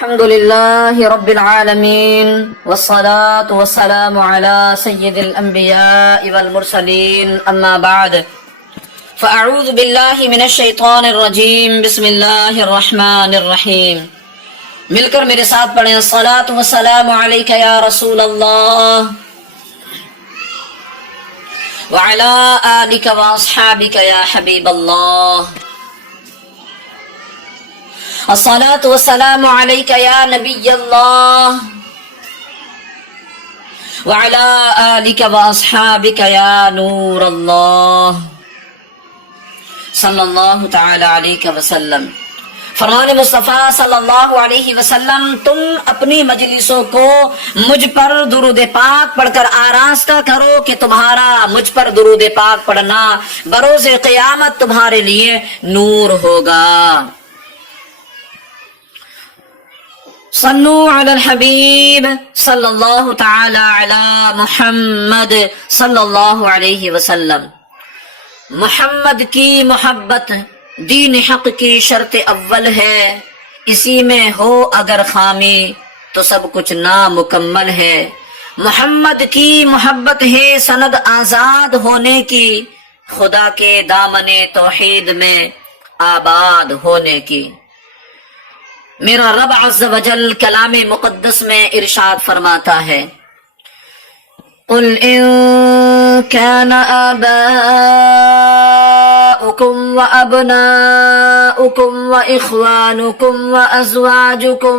الحمد لله رب العالمين والصلاة والسلام على سيد الأنبياء والمرسلين أما بعد فأعوذ بالله من الشيطان الرجيم بسم الله الرحمن الرحيم مل کر میرے ساتھ پڑھیں الصلاة والسلام علیک یا رسول اللہ وعلى آلك وأصحابك يا حبيب الله الصلاة والسلام عليك يا نبي الله وعلى آلك وأصحابك يا نور الله صلی اللہ تعالی علیہ وسلم۔ فرمان مصطفیٰ صلی اللہ علیہ وسلم، تم اپنی مجلسوں کو مجھ پر درود پاک پڑھ کر آراستہ کرو کہ تمہارا مجھ پر درود پاک پڑھنا بروز قیامت تمہارے لیے نور ہوگا۔ صلو علی الحبیب صلی اللہ تعالی علی محمد صلی اللہ علیہ وسلم۔ محمد کی محبت دین حق کی شرط اول ہے، اسی میں ہو اگر خامی تو سب کچھ نامکمل ہے۔ محمد کی محبت ہے سند آزاد ہونے کی، خدا کے دامن توحید میں آباد ہونے کی۔ میرا رب عز و جل کلام مقدس میں ارشاد فرماتا ہے، قل ان كان آباؤكم وأبناؤكم وإخوانكم وأزواجكم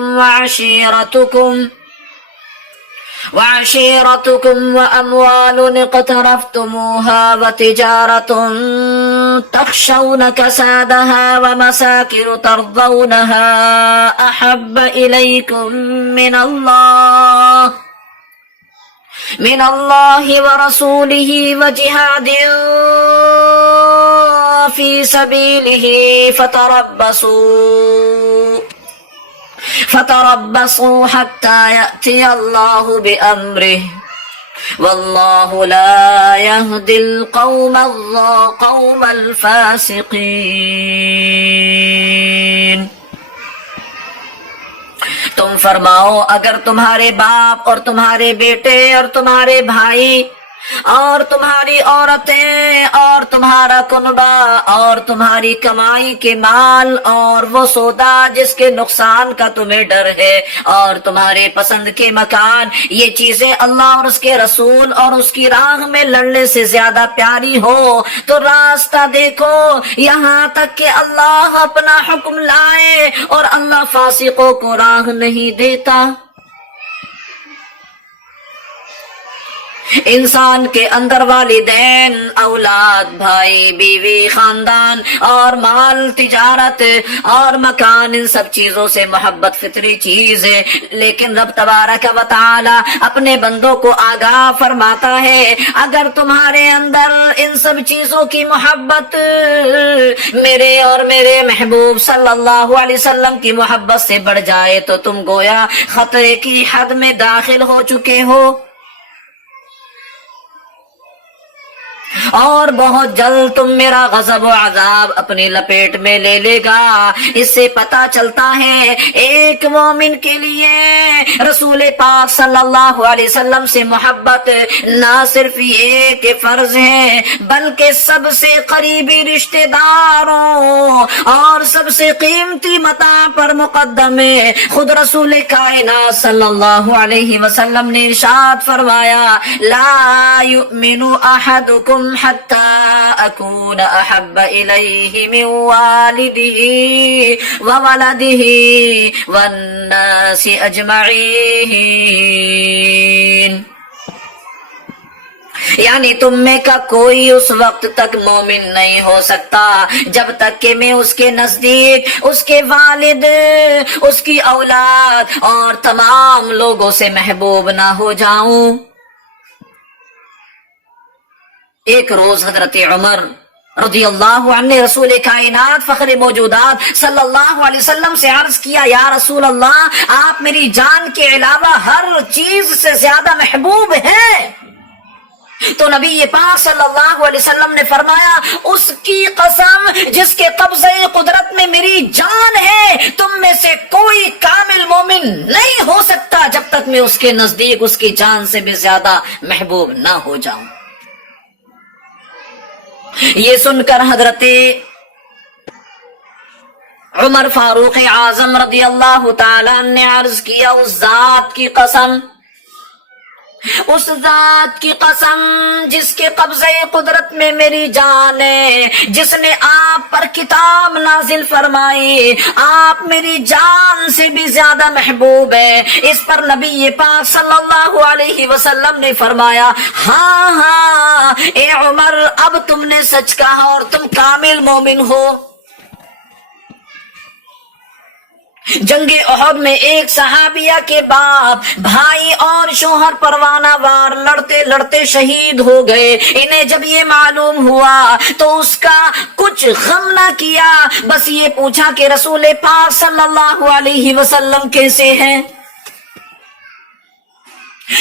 وعشيرتكم وأموال اقترفتموها وتجارة تخشون كسادها ومساكن ترضونها أحب إليكم من الله ورسوله وجهاد في سبيله فتربصوا حتى يأتي الله بأمره والله لا يهدي القوم الفاسقين۔ تم فرماؤ، اگر تمہارے باپ اور تمہارے بیٹے اور تمہارے بھائی اور تمہاری عورتیں اور تمہارا کنبہ اور تمہاری کمائی کے مال اور وہ سودا جس کے نقصان کا تمہیں ڈر ہے اور تمہارے پسند کے مکان، یہ چیزیں اللہ اور اس کے رسول اور اس کی راہ میں لڑنے سے زیادہ پیاری ہو تو راستہ دیکھو یہاں تک کہ اللہ اپنا حکم لائے، اور اللہ فاسقوں کو راہ نہیں دیتا۔ انسان کے اندر والدین، اولاد، بھائی، بیوی، خاندان اور مال، تجارت اور مکان، ان سب چیزوں سے محبت فطری چیز ہے، لیکن رب تبارک و تعالی اپنے بندوں کو آگاہ فرماتا ہے، اگر تمہارے اندر ان سب چیزوں کی محبت میرے اور میرے محبوب صلی اللہ علیہ وسلم کی محبت سے بڑھ جائے تو تم گویا خطرے کی حد میں داخل ہو چکے ہو، اور بہت جلد تم میرا غضب و عذاب اپنی لپیٹ میں لے لے گا۔ اس سے پتہ چلتا ہے ایک مومن کے لیے رسول پاک صلی اللہ علیہ وسلم سے محبت نہ صرف یہ کہ فرض ہے، بلکہ سب سے قریبی رشتہ داروں اور سب سے قیمتی متاع پر مقدم ہے۔ خود رسول کائنات صلی اللہ علیہ وسلم نے ارشاد فرمایا، لا یؤمن احدکم حتى أكون أحب إليه من والده وولده والناس أجمعين۔ یعنی تم میں کا کوئی اس وقت تک مومن نہیں ہو سکتا جب تک کہ میں اس کے نزدیک اس کے والد، اس کی اولاد اور تمام لوگوں سے محبوب نہ ہو جاؤں۔ ایک روز حضرت عمر رضی اللہ عنہ نے رسول کائنات فخر موجودات صلی اللہ علیہ وسلم سے عرض کیا، یا رسول اللہ، آپ میری جان کے علاوہ ہر چیز سے زیادہ محبوب ہیں۔ تو نبی پاک صلی اللہ علیہ وسلم نے فرمایا، اس کی قسم جس کے قبضے قدرت میں میری جان ہے، تم میں سے کوئی کامل مومن مومن نہیں ہو سکتا جب تک میں اس کے نزدیک اس کی جان سے بھی زیادہ محبوب نہ ہو جاؤں۔ یہ سن کر حضرت عمر فاروق اعظم رضی اللہ تعالیٰ نے عرض کیا، اس ذات کی قسم، اس ذات کی قسم جس کے قبضہ قدرت میں میری جان ہے، جس نے آپ پر کتاب نازل فرمائی، آپ میری جان سے بھی زیادہ محبوب ہے، اس پر نبی پاک صلی اللہ علیہ وسلم نے فرمایا، ہاں ہاں اے عمر، اب تم نے سچ کہا اور تم کامل مومن ہو۔ جنگ احد میں ایک صحابیہ کے باپ، بھائی اور شوہر پروانہ وار لڑتے لڑتے شہید ہو گئے۔ انہیں جب یہ معلوم ہوا تو اس کا کچھ غم نہ کیا، بس یہ پوچھا کہ رسول پاک صلی اللہ علیہ وسلم کیسے ہیں۔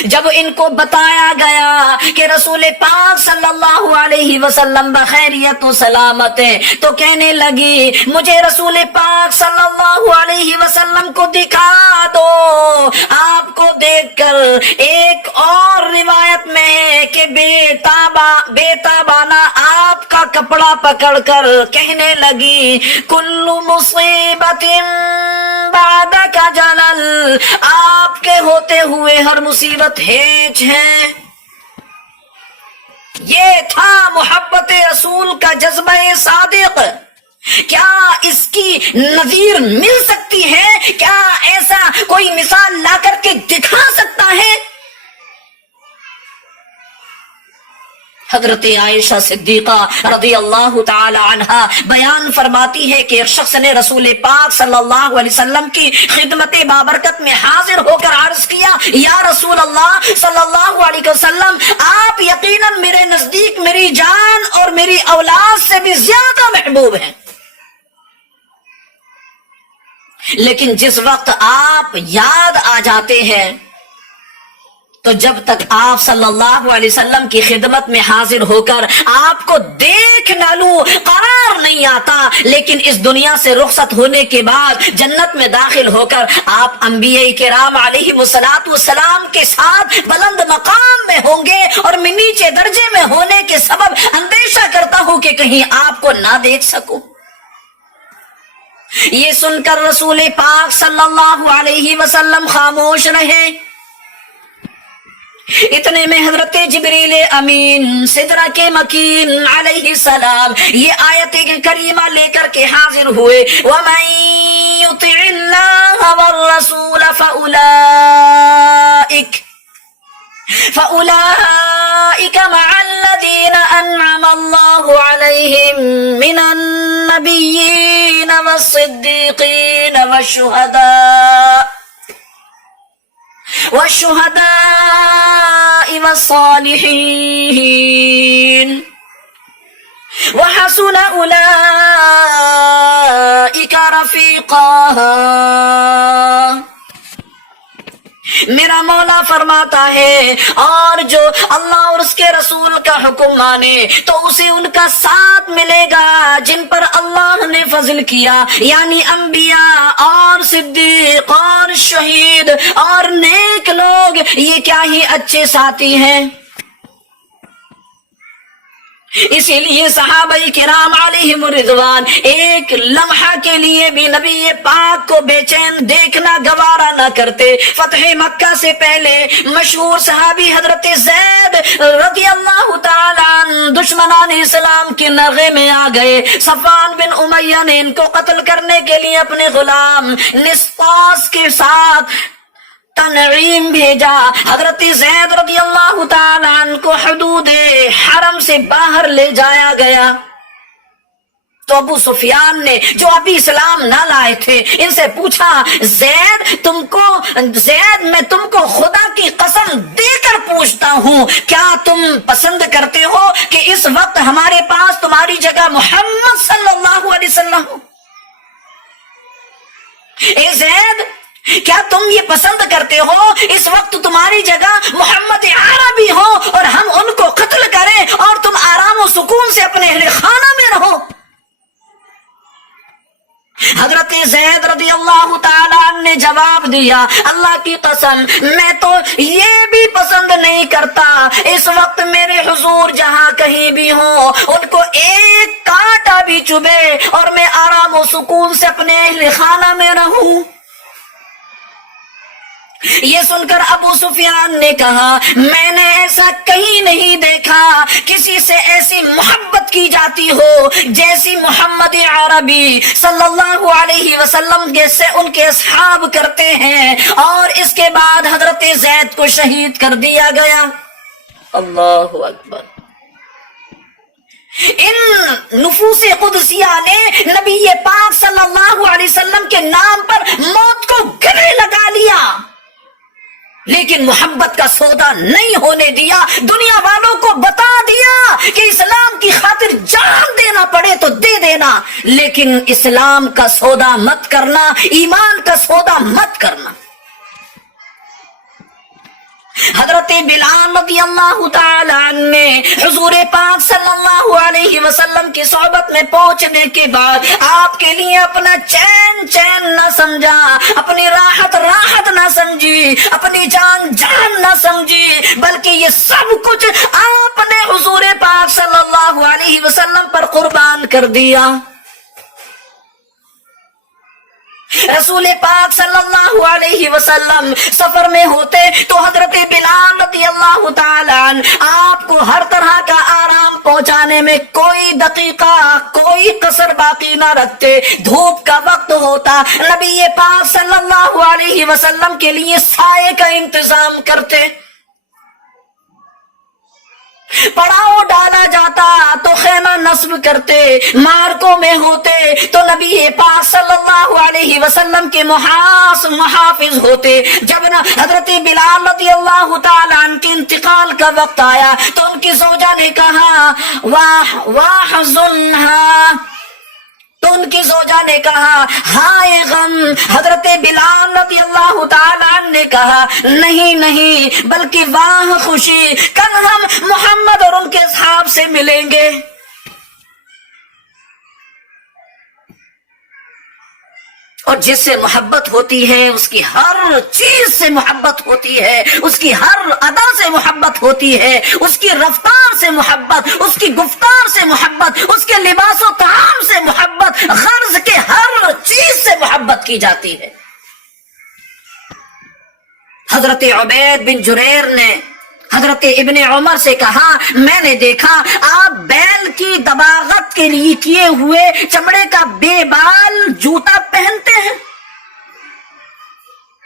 جب ان کو بتایا گیا کہ رسول پاک صلی اللہ علیہ وسلم بخیریت و سلامت ہے تو کہنے لگی، مجھے رسول پاک صلی اللہ علیہ وسلم کو دکھا دو۔ آپ کو دیکھ کر ایک اور روایت میں ہے کہ بے تابانہ آپ کا کپڑا پکڑ کر کہنے لگی، کل مصیبت بعدک جلل، آپ کے ہوتے ہوئے ہر مصیبت ہیچ ہے۔ یہ تھا محبت رسول کا جذبہ صادق۔ کیا اس کی نظیر مل سکتی ہے؟ کیا ایسا کوئی مثال لا کر کے دکھا سکتا ہے؟ حضرت عائشہ صدیقہ رضی اللہ تعالی عنہا بیان فرماتی ہے کہ ایک شخص نے رسول پاک صلی اللہ علیہ وسلم کی خدمت بابرکت میں حاضر ہو کر عرض کیا، یا رسول اللہ صلی اللہ علیہ وسلم، آپ یقیناً میرے نزدیک میری جان اور میری اولاد سے بھی زیادہ محبوب ہیں، لیکن جس وقت آپ یاد آ جاتے ہیں تو جب تک آپ صلی اللہ علیہ وسلم کی خدمت میں حاضر ہو کر آپ کو دیکھ نہ لوں قرار نہیں آتا، لیکن اس دنیا سے رخصت ہونے کے بعد جنت میں داخل ہو کر آپ انبیاء کرام علیہ والسلام کے ساتھ بلند مقام میں ہوں گے، اور میں نیچے درجے میں ہونے کے سبب اندیشہ کرتا ہوں کہ کہیں آپ کو نہ دیکھ سکوں۔ یہ سن کر رسول پاک صلی اللہ علیہ وسلم خاموش رہے۔ اتنے میں حضرت جبریل امین سدرہ کے مکین علیہ السلام یہ آیت کریمہ لے کر کے حاضر ہوئے، وَمَن يُطِعِ اللَّهَ وَالرَّسُولَ فَأُولَئِكَ مَعَ الَّذِينَ أَنْعَمَ اللَّهُ عَلَيْهِمْ مِنَ النَّبِيِّينَ وَالصِّدِّيقِينَ والشهداء والصالحين وحسن أولئك رفيقا۔ میرا مولا فرماتا ہے، اور جو اللہ اور اس کے رسول کا حکم مانے تو اسے ان کا ساتھ ملے گا جن پر اللہ نے فضل کیا، یعنی انبیاء اور صدیق اور شہید اور نیک لوگ، یہ کیا ہی اچھے ساتھی ہیں۔ اسی لیے صحابہ کرام علیہم الرضوان ایک لمحہ کے لیے بھی نبی پاک کو بے چین دیکھنا گوارا نہ کرتے۔ فتح مکہ سے پہلے مشہور صحابی حضرت زید رضی اللہ تعالیٰ عنہ دشمنان اسلام کے نغے میں آ گئے۔ صفوان بن امیہ نے ان کو قتل کرنے کے لیے اپنے غلام نسطاس کے ساتھ تنعیم بھیجا۔ حضرت زید رضی اللہ تعالیٰ عنہ کو حدود حرم سے باہر لے جایا گیا تو ابو سفیان نے، جو ابھی اسلام نہ لائے تھے، ان سے پوچھا، زید میں تم کو خدا کی قسم دے کر پوچھتا ہوں، کیا تم پسند کرتے ہو کہ اس وقت ہمارے پاس تمہاری جگہ محمد صلی اللہ علیہ وسلم ہو؟ اے زید، کیا تم یہ پسند کرتے ہو اس وقت تمہاری جگہ محمد عربی ہو اور ہم ان کو قتل کریں اور تم آرام و سکون سے اپنے اہل خانہ میں رہو؟ حضرت زید رضی اللہ تعالیٰ عنہ نے جواب دیا، اللہ کی قسم میں تو یہ بھی پسند نہیں کرتا اس وقت میرے حضور جہاں کہیں بھی ہوں ان کو ایک کانٹا بھی چبھے اور میں آرام و سکون سے اپنے اہل خانہ میں رہوں۔ یہ سن کر ابو سفیان نے کہا، میں نے ایسا کہیں نہیں دیکھا کسی سے ایسی محبت کی جاتی ہو جیسی محمد عربی صلی اللہ علیہ وسلم جیسے ان کے اصحاب کرتے ہیں، اور اس کے بعد حضرت زید کو شہید کر دیا گیا۔ اللہ اکبر۔ ان نفوس قدسیہ نے نبی پاک صلی اللہ علیہ وسلم کے نام پر موت کو گلے لگا لیا، لیکن محبت کا سودا نہیں ہونے دیا۔ دنیا والوں کو بتا دیا کہ اسلام کی خاطر جان دینا پڑے تو دے دینا، لیکن اسلام کا سودا مت کرنا، ایمان کا سودا مت کرنا۔ حضرت بلال رضی اللہ تعالی عنہ نے حضور پاک صلی اللہ علیہ وسلم کی صحبت میں پہنچنے کے بعد آپ کے لیے اپنا چین چین نہ سمجھا، اپنی راحت راحت نہ سمجھی، اپنی جان جان نہ سمجھی، بلکہ یہ سب کچھ آپ نے حضور پاک صلی اللہ علیہ وسلم پر قربان کر دیا۔ رسول پاک صلی اللہ علیہ وسلم سفر میں ہوتے تو حضرت بلال رضی اللہ تعالیٰ عنہ آپ کو ہر طرح کا آرام پہنچانے میں کوئی دقیقہ کوئی کسر باقی نہ رکھتے۔ دھوپ کا وقت ہوتا، نبی پاک صلی اللہ علیہ وسلم کے لیے سائے کا انتظام کرتے، پڑاؤ ڈالا جاتا تو خیمہ نصب کرتے، مارکوں میں ہوتے تو نبی پاک صلی اللہ علیہ وسلم کے محافظ ہوتے۔ جب حضرت بلال رضی اللہ تعالیٰ عنہ کے انتقال کا وقت آیا تو ان کی زوجہ نے کہا واحزنھا، تو ان کی زوجہ نے کہا ہائے غم۔ حضرت بلال رضی اللہ تعالیٰ عنہ نے کہا نہیں نہیں بلکہ واہ خوشی، کل ہم محمد اور ان کے اصحاب سے ملیں گے۔ اور جس سے محبت ہوتی ہے اس کی ہر چیز سے محبت ہوتی ہے، اس کی ہر ادا سے محبت ہوتی ہے، اس کی رفتار سے محبت، اس کی گفتار سے محبت، اس کے لباس و طعام سے محبت، غرض کے ہر چیز سے محبت کی جاتی ہے۔ حضرت عبید بن جریر نے حضرت ابن عمر سے کہا میں نے دیکھا آپ بیل کی دباغت کے لیے کیے ہوئے چمڑے کا بے بال جوتا پہنتے ہیں۔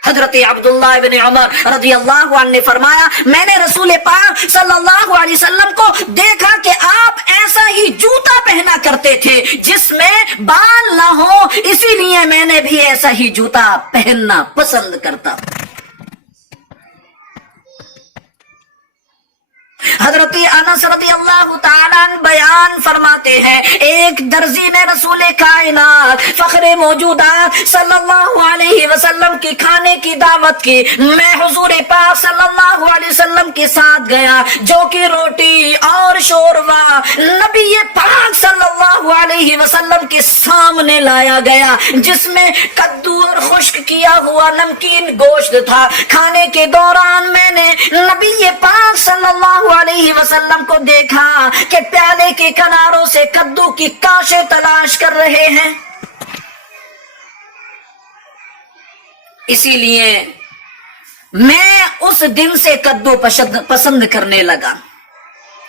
حضرت عبداللہ ابن عمر رضی اللہ عنہ نے فرمایا میں نے رسول پاک صلی اللہ علیہ وسلم کو دیکھا کہ آپ ایسا ہی جوتا پہنا کرتے تھے جس میں بال نہ ہو، اسی لیے میں نے بھی ایسا ہی جوتا پہننا پسند کرتا۔ حضرت انس رضی اللہ تعالیٰ عنہ بیان فرماتے ہیں ایک درزی نے رسول کائنات فخر موجودات صلی اللہ علیہ وسلم کی کھانے کی دعوت کی، میں حضور پاک صلی اللہ علیہ وسلم کے ساتھ گیا، جو کہ روٹی اور شوروا نبی پاک صلی اللہ علیہ وسلم کے سامنے لایا گیا، جس میں کدو اور خشک کیا ہوا نمکین گوشت تھا۔ کھانے کے دوران میں نے نبی پاک صلی اللہ علیہ وسلم کو دیکھا کہ پیالے کے کناروں سے کدو کی کاشیں تلاش کر رہے ہیں۔ اسی لیے میں اس دن سے کدو پسند کرنے لگا۔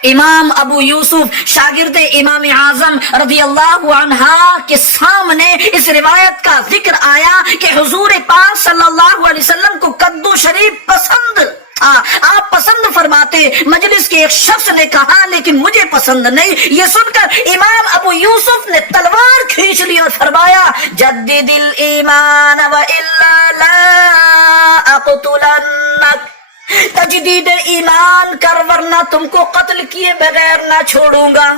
امام ابو یوسف شاگرد امام اعظم رضی اللہ عنہ کے سامنے اس روایت کا ذکر آیا کہ حضور پاک صلی اللہ علیہ وسلم کو کدو شریف پسند تھا، آپ پسند فرماتے۔ مجلس کے ایک شخص نے کہا لیکن مجھے پسند نہیں۔ یہ سن کر امام ابو یوسف نے تلوار کھینچ لی اور فرمایا جدد الایمان والا لا اقتلنک، تجدید ایمان کر ورنہ تم کو قتل کیے بغیر نہ چھوڑوں گا۔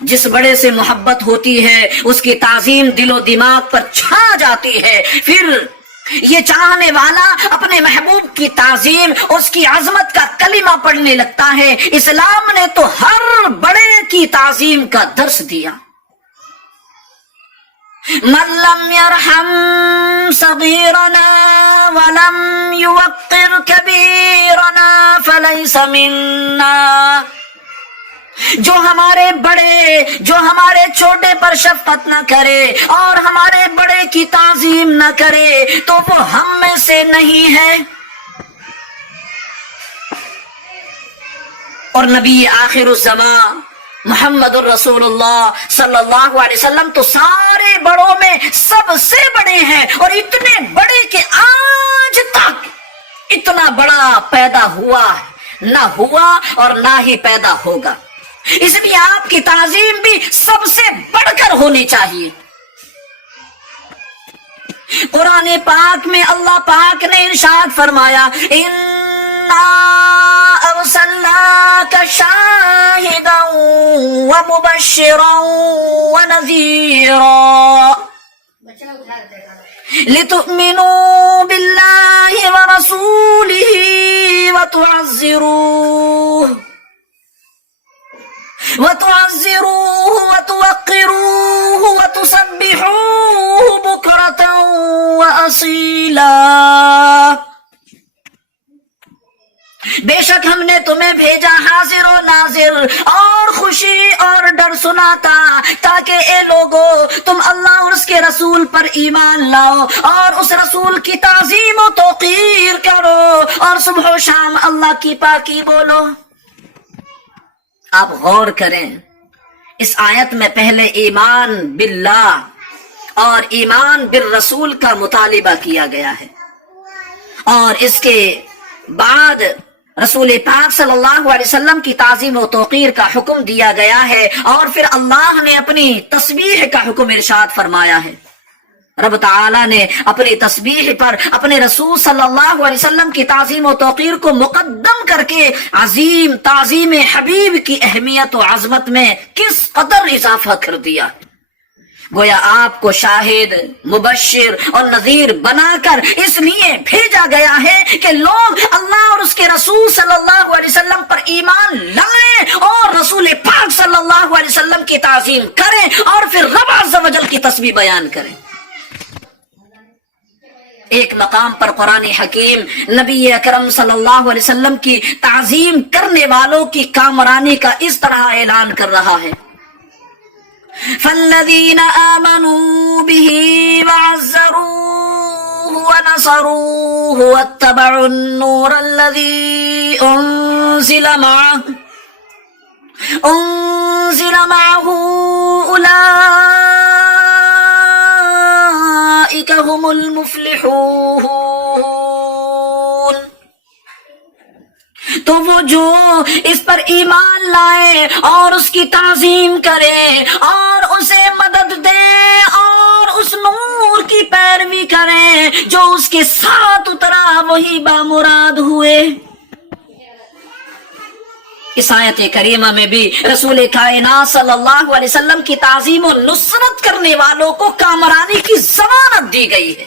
جس بڑے سے محبت ہوتی ہے اس کی تعظیم دل و دماغ پر چھا جاتی ہے، پھر یہ چاہنے والا اپنے محبوب کی تعظیم، اس کی عظمت کا کلمہ پڑھنے لگتا ہے۔ اسلام نے تو ہر بڑے کی تعظیم کا درس دیا۔ من لم يرحم صغيرنا ولم يوقر كبيرنا فليس منا. جو ہمارے بڑے، جو ہمارے چھوٹے پر شفقت نہ کرے اور ہمارے بڑے کی تعظیم نہ کرے تو وہ ہم میں سے نہیں ہے. اور نبی آخر الزمان محمد الرسول اللہ صلی اللہ علیہ وسلم تو سارے بڑوں میں سب سے بڑے ہیں، اور اتنے بڑے کہ آج تک اتنا بڑا پیدا ہوا نہ ہوا اور نہ ہی پیدا ہوگا. اس لیے آپ کی تعظیم بھی سب سے بڑھ کر ہونی چاہیے. قرآن پاک میں اللہ پاک نے ارشاد فرمایا اِنَّا أَرْسَلْنَاكَ شَاهِدًا وَمُبَشِّرًا وَنَذِيرًا لِتُؤْمِنُوا بِاللَّهِ وَرَسُولِهِ وَتُعَزِّرُوهُ وَتُوَقِّرُوهُ وَتُسَبِّحُوهُ بُكْرَةً وَأَصِيلًا. بے شک ہم نے تمہیں بھیجا حاضر و ناظر اور خوشی اور ڈر سناتا تاکہ اے لوگو تم اللہ اور اس کے رسول پر ایمان لاؤ اور اس رسول کی تعظیم و توقیر کرو اور صبح و شام اللہ کی پاکی بولو. آپ غور کریں، اس آیت میں پہلے ایمان باللہ اور ایمان بالرسول کا مطالبہ کیا گیا ہے، اور اس کے بعد رسول پاک صلی اللہ علیہ وسلم کی تعظیم و توقیر کا حکم دیا گیا ہے، اور پھر اللہ نے اپنی تسبیح کا حکم ارشاد فرمایا ہے. رب تعالی نے اپنی تسبیح پر اپنے رسول صلی اللہ علیہ وسلم کی تعظیم و توقیر کو مقدم کر کے عظیم تعظیم حبیب کی اہمیت و عظمت میں کس قدر اضافہ کر دیا. گویا آپ کو شاہد، مبشر اور نذیر بنا کر اس لیے بھیجا گیا ہے کہ لوگ اللہ اور اس کے رسول صلی اللہ علیہ وسلم پر ایمان لائیں اور رسول پاک صلی اللہ علیہ وسلم کی تعظیم کریں اور پھر رب عز و جل کی تسبیح بیان کریں. ایک مقام پر قرآن حکیم نبی اکرم صلی اللہ علیہ وسلم کی تعظیم کرنے والوں کی کامرانی کا اس طرح اعلان کر رہا ہے فَالَّذِينَ آمَنُوا بِهِ وَعَزَّرُوهُ وَنَصَرُوهُ وَاتَّبَعُوا النُّورَ الَّذِي أُنزِلَ مَعَهُ أُولَئِكَ هُمُ الْمُفْلِحُونَ. تو وہ جو اس پر ایمان لائے اور اس کی تعظیم کرے اور اسے مدد دے اور اس نور کی پیروی کرے جو اس کے ساتھ اترا وہی بامراد ہوئے. اس آیت کریمہ میں بھی رسول کائنات صلی اللہ علیہ وسلم کی تعظیم و نصرت کرنے والوں کو کامرانی کی ضمانت دی گئی ہے.